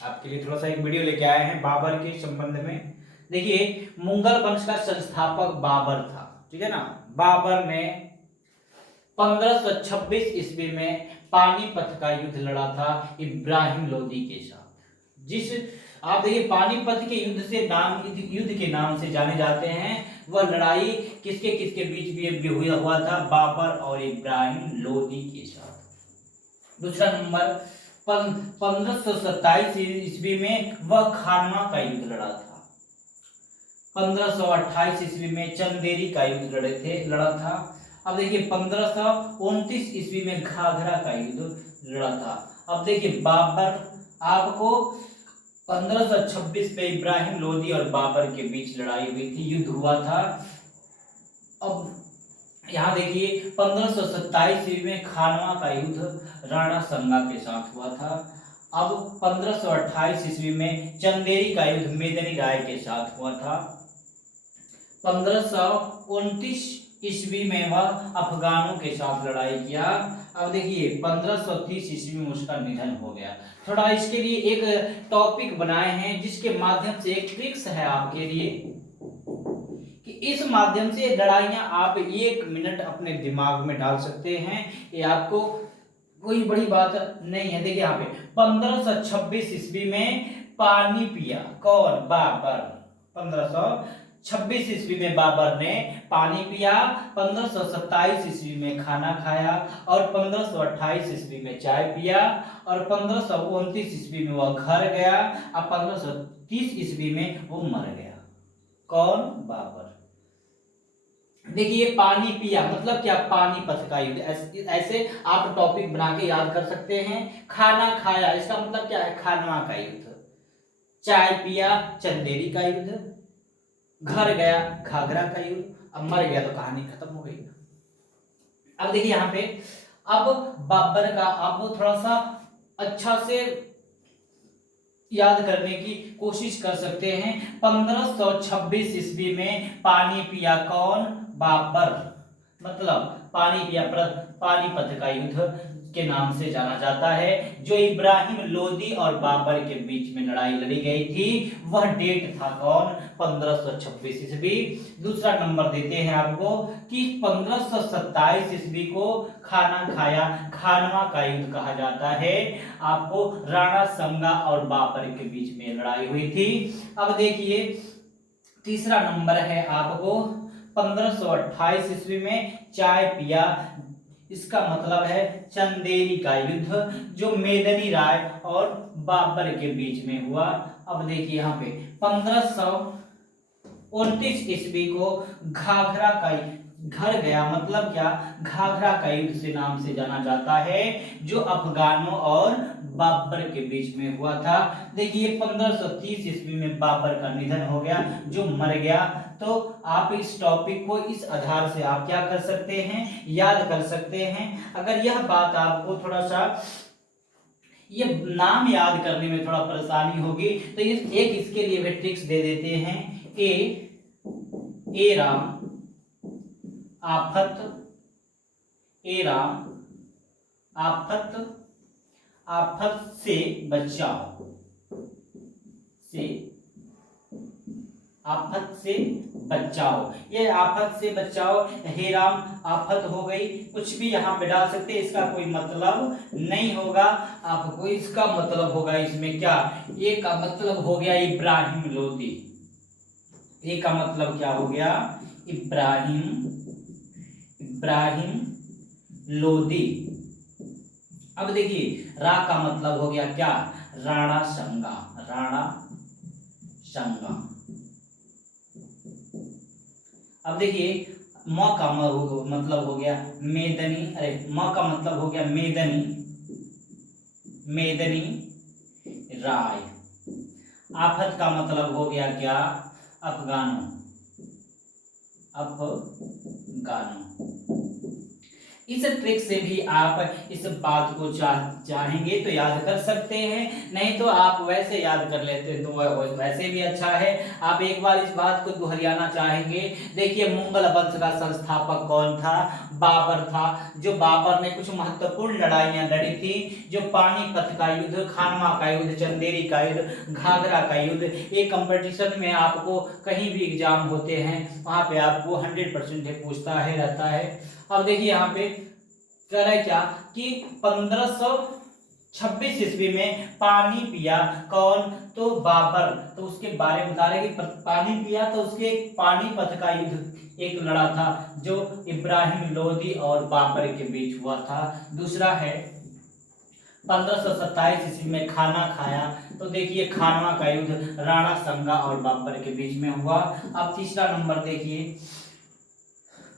आपके लिए थोड़ा सा एक वीडियो लेके आए हैं बाबर के संबंध में। देखिए, मुगल वंश का संस्थापक बाबर था, ठीक है ना। बाबर ने 1526 ईस्वी में पानीपत का युद्ध लड़ा था इब्राहिम लोदी के साथ। जिस आप देखिए पानीपत के युद्ध के नाम से जाने जाते हैं। वह लड़ाई किसके किसके बीच भी हुआ था? बाबर और इब्राहिम लोदी के साथ। दूसरा नंबर, 1527 ईस्वी में वह खानवा का युद्ध लड़ा था। 1528 ईस्वी में चंदेरी का युद्ध लड़ा था। अब देखिए 1529 ईस्वी में घाघरा का युद्ध लड़ा था। अब देखिए बाबर आपको 1526 पे इब्राहिम लोदी और बाबर के बीच लड़ाई हुई थी, युद्ध हुआ था। अब यहाँ देखिए 1527 ईस्वी में खानवा का युद्ध राणा संगा के साथ हुआ था। अब 1528 ईस्वी में चंदेरी का युद्ध मेदिनी राय के साथ हुआ था। 1529 ईस्वी में वह अफगानों के साथ लड़ाई किया। अब देखिए 1530 ईस्वी में उसका निधन हो गया। थोड़ा इसके लिए एक टॉपिक बनाए हैं जिसके माध्यम से एक ट्रिक्स है आपके लिए कि इस माध्यम से लड़ाइयां आप 1 मिनट अपने दिमाग में डाल सकते हैं। ये आपको कोई बड़ी बात नहीं है। देखिए यहाँ पे 1526 ईस्वी में पानी पिया कौन? बाबर। 1526 ईस्वी में बाबर ने पानी पिया, 1527 ईस्वी में खाना खाया और 1528 ईस्वी में चाय पिया और 1529 ईस्वी में वह घर गया और 1530 ईस्वी में वो मर गया। कौन? बाबर। देखिए पानी पिया मतलब क्या? पानीपत का युद्ध। ऐसे आप टॉपिक बना के याद कर सकते हैं। खाना खाया इसका मतलब क्या है? खानवा का युद्ध। चाय पिया, चंदेरी का युद्ध। घर गया, घाघरा का युद्ध। अब मर गया तो कहानी खत्म हो गई। अब देखिए यहाँ पे अब बाबर का आप थोड़ा सा अच्छा से याद करने की कोशिश कर सकते हैं। 1526 ईस्वी में पानी पिया कौन? बाबर। मतलब पानी पिया पानीपत का युद्ध के नाम से जाना जाता है। जो इब्राहिम लोदी और बाबर के बीच में लड़ाई लड़ी गई थी वह डेट था कौन? 1526 ईस्वी। दूसरा नंबर देते हैं आपको कि 1527 ईस्वी को खाना खाया खानवा का युद्ध कहा जाता है। आपको राणा संगा और बाबर के बीच में लड़ाई हुई थी। अब देखिए तीसरा नंबर है आपको 1528 ईस्वी में चाय पिया। इसका मतलब है चंदेरी का युद्ध जो मेदिनी राय और बाबर के बीच में हुआ। अब देखिए यहाँ पे 1529 ईस्वी को घाघरा का घर गया मतलब क्या? घाघरा का युद्ध से नाम से जाना जाता है जो अफगानों और बाबर के बीच में हुआ था। देखिए 1530 ईस्वी में बाबर का निधन हो गया जो मर गया। तो आप इस टॉपिक को इस आधार से आप क्या कर सकते हैं? याद कर सकते हैं। अगर यह बात आपको थोड़ा सा ये नाम याद करने में थोड़ा परेशानी होगी तो इसके लिए भी ट्रिक्स दे देते हैं। ए राम आफत, ए राम आफत, आफत से बचाओ, से आफत से बचाओ। ये आफत से बचाओ, हे राम आफत हो गई, कुछ भी यहाँ पे डाल सकते हैं। इसका कोई मतलब नहीं होगा आपको। इसका मतलब होगा इसमें क्या? ये का मतलब हो गया इब्राहिम लोदी। ये का मतलब क्या हो गया? इब्राहिम लोदी। अब देखिए रा का मतलब हो गया क्या? राणा संगा, राणा संगा। अब देखिए म का मतलब हो गया मेदनी, अरे म का मतलब हो गया मेदनी, मेदनी राय। आफत का मतलब हो गया क्या? अफगानों, अफगानों। इस ट्रिक से भी आप इस बात को चाहेंगे तो याद कर सकते हैं, नहीं तो आप वैसे याद कर लेते तो वैसे भी अच्छा है। आप एक बार इस बात को दोहराना चाहेंगे। देखिए मुगल वंश का संस्थापक कौन था? बाबर था। जो बाबर ने कुछ महत्वपूर्ण लड़ाइयां लड़ी थी, जो पानीपत का युद्ध, खानवा का युद्ध, चंदेरी का युद्ध, घाघरा का युद्ध, ये कंपटीशन में आपको कहीं भी एग्जाम होते हैं वहां पे आपको 100% पूछता है रहता है। अब देखिए यहाँ पे कह रहा है क्या कि 1526 ईस्वी में पानी पिया कौन, तो बाबर। तो उसके बारे में बता रहे कि पानी पिया तो उसके पानीपत का युद्ध एक लड़ा था जो इब्राहिम लोदी और बाबर के बीच हुआ था। दूसरा है 1527 ईस्वी में खाना खाया, तो देखिए खानवा का युद्ध राणा संगा और बाबर के बीच में हुआ। अब तीसरा नंबर देखिए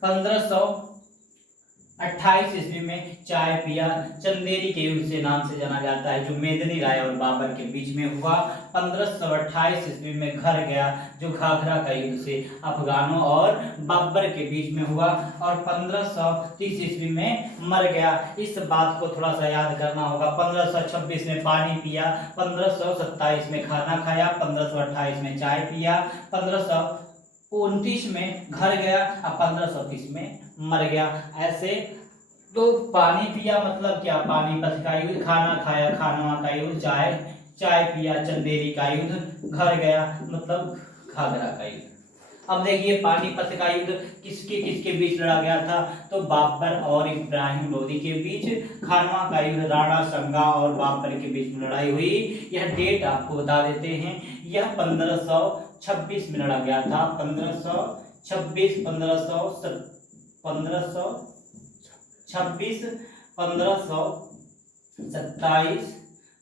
1528 ईस्वी में चाय पिया, चंदेरी के युद्ध से नाम से जाना जाता है, जो मेदिनी राय और बाबर के बीच में हुआ। 1528 ईस्वी में घर गया, जो घाघरा का युद्ध से अफगानों और बाबर के बीच में हुआ। और 1530 ईस्वी में मर गया। इस बात को थोड़ा सा याद करना होगा। 1526 में पानी पिया, 1527 में खाना खाया, 1528 में चाय पिया, 1529 में घर गया और 1530 में मर गया। ऐसे तो पानी पिया मतलब क्या, पानीपत का युद्ध, खाना खाया, खानवा का युद्ध, चाय पिया, चंदेरी का युद्ध, घर गया मतलब घाघरा का युद्ध। अब देखिए पानीपत का युद्ध किसके किसके बीच लड़ा गया था, तो बाबर और इब्राहिम लोदी के बीच। खानवा का युद्ध राणा संगा और बाबर के बीच में लड़ाई हुई। यह डेट आपको बता देते हैं, यह 1526 में लड़ा गया था। 1526, 1526, 1527,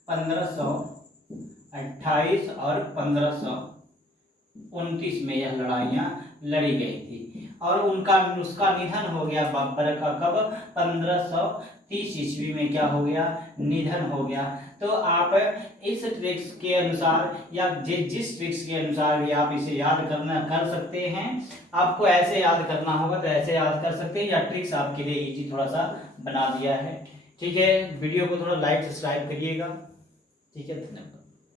1528 और 1529 में यह लड़ाइयां लड़ी गई थी। और उसका निधन हो गया बाबर का कब, 1530 ईस्वी में क्या हो गया, निधन हो गया। तो आप इस ट्रिक्स के अनुसार या जिस ट्रिक्स के अनुसार भी आप इसे याद कर सकते हैं। आपको ऐसे याद करना होगा तो ऐसे याद कर सकते हैं, या ट्रिक्स आपके लिए इजी थोड़ा सा बना दिया है। ठीक है, वीडियो को थोड़ा लाइक सब्सक्राइब करिएगा। ठीक है, धन्यवाद।